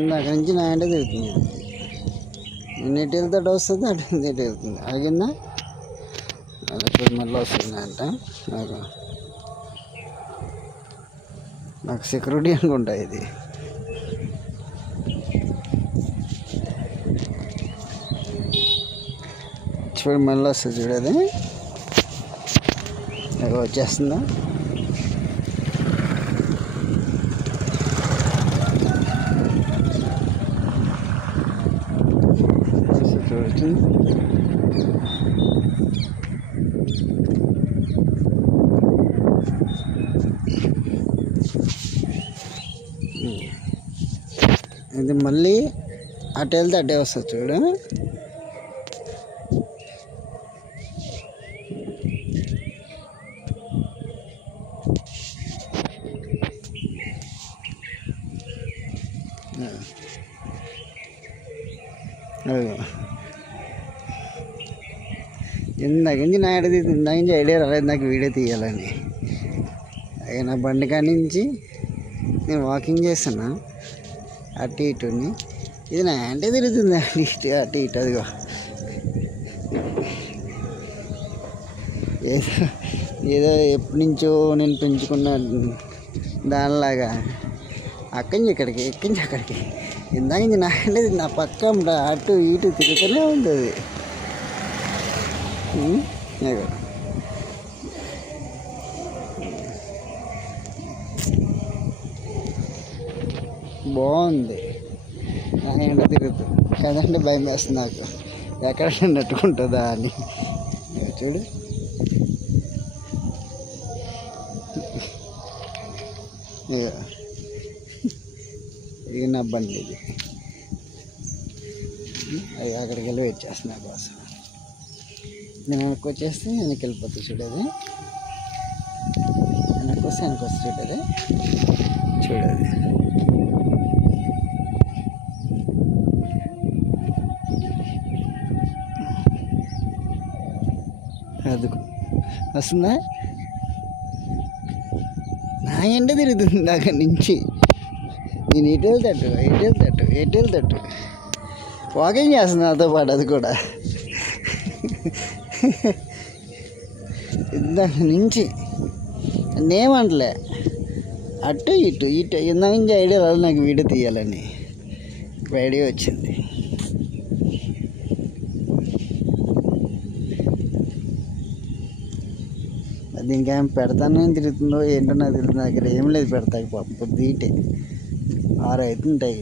ఇందాక నుంచి నా అంటే తిరుగుతుంది. నేను ఎటు వెళ్తాడు వస్తుంది, అటు ఎటు వెళ్తుంది. ఆగిందా అలా మళ్ళీ వస్తుంది అంట. నాకు సెక్యూరిటీ అనుకుంటా ఇది. చూడు మళ్ళీ వస్తుంది, చూడది వచ్చేస్తుందా. చూడొచ్చు ఇది మళ్ళీ అటు వెళ్తే అటే వస్తుంది చూడు. ఇందాక నుంచి నా ఐడియా ఇందాక నుంచి ఐడియా రాలేదు నాకు వీడియో తీయాలని. నా బండి కాడి నుంచి నేను వాకింగ్ చేస్తున్నా అటు ఇటుని, ఇది నా అంటే తిరుగుతుంది అటు ఇటు. అదిగో ఏదో ఎప్పటి నుంచో నేను పెంచుకున్న దానిలాగా అక్కడి నుంచి ఇక్కడికి, ఎక్కడి నుంచి అక్కడికి, ఇందాక నుంచి నా అంటే నా పక్క అటు ఇటు తిరుగుతూనే ఉంటుంది. బాగుంది నా ఎండ తిరుగుతుంది కదంటే భయం వేస్తుంది నాకు, ఎక్కడ నెట్టుకుంటుందా అని. చూడు ఇది నా బండి, ఇది అది అక్కడికి వెళ్ళి వెయిట్ చేస్తున్నా కోసం. నేను వెనక్కి వచ్చేస్తే వెనక్కి వెళ్ళిపోతుంది చూడది, వెనక్కి వస్తే వెనక్కి వస్తే చూడది చూడది. అది వస్తుందా నా ఎండ తిరుగుతుంది అక్కడి నుంచి. నేను ఎటు వెళ్తాడు వాకింగ్ చేస్తుంది నాతో పాటు. అది కూడా ఇందాక నుంచి నేమంటలే అటు ఇటు ఇందాక నుంచి ఐడియా రాదు నాకు వీడియో తీయాలని. ఐడియా వచ్చింది. దీనికి ఏం పెడతానే తిరుగుతుందో ఏంటో నాకు తెలియదు. నా దగ్గర ఏం లేదు పెడతాయి పాపం. పొద్దుటే 6 అవుతుంటాయి.